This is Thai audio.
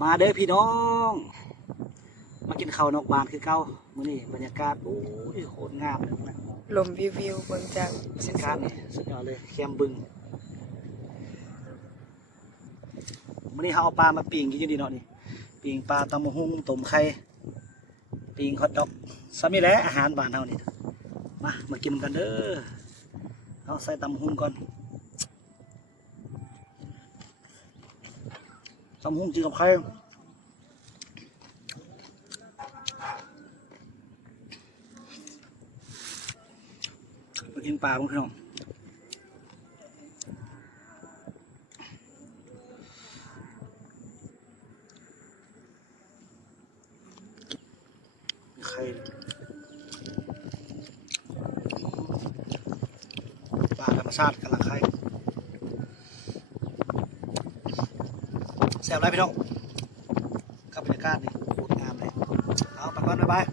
มาเด้อพี่น้องมากินข้าวนอกบ้านคือเก่ามื้อนี้บรรยากาศโอ้ยโคตรงามเลยนะ ลมวิวเบิ่งจาก บรรยากาศนี่สุดยอดเลยแคมบึงมื้อนี้เฮาเอาปลามาปิ้งกินอยู่ดีเนาะนี่ปิ้งปลาตำบักหุ่งต้มไข่ปิ้งฮอทดอกซะมีแหละอาหารบ้านเฮานี่มากินกันเด้อเอาใส่ตำบักหุ่งก่อนตำบักหุ่งกินกับไข่มากินปลาบ้างพี่น้องไข่ปลาธรรมชาติกำลังไข่แซ่บไรพี่น้องกับบรรยากาศนี่โคตรงามเลยเอาไปก่อนบ๊ายบาย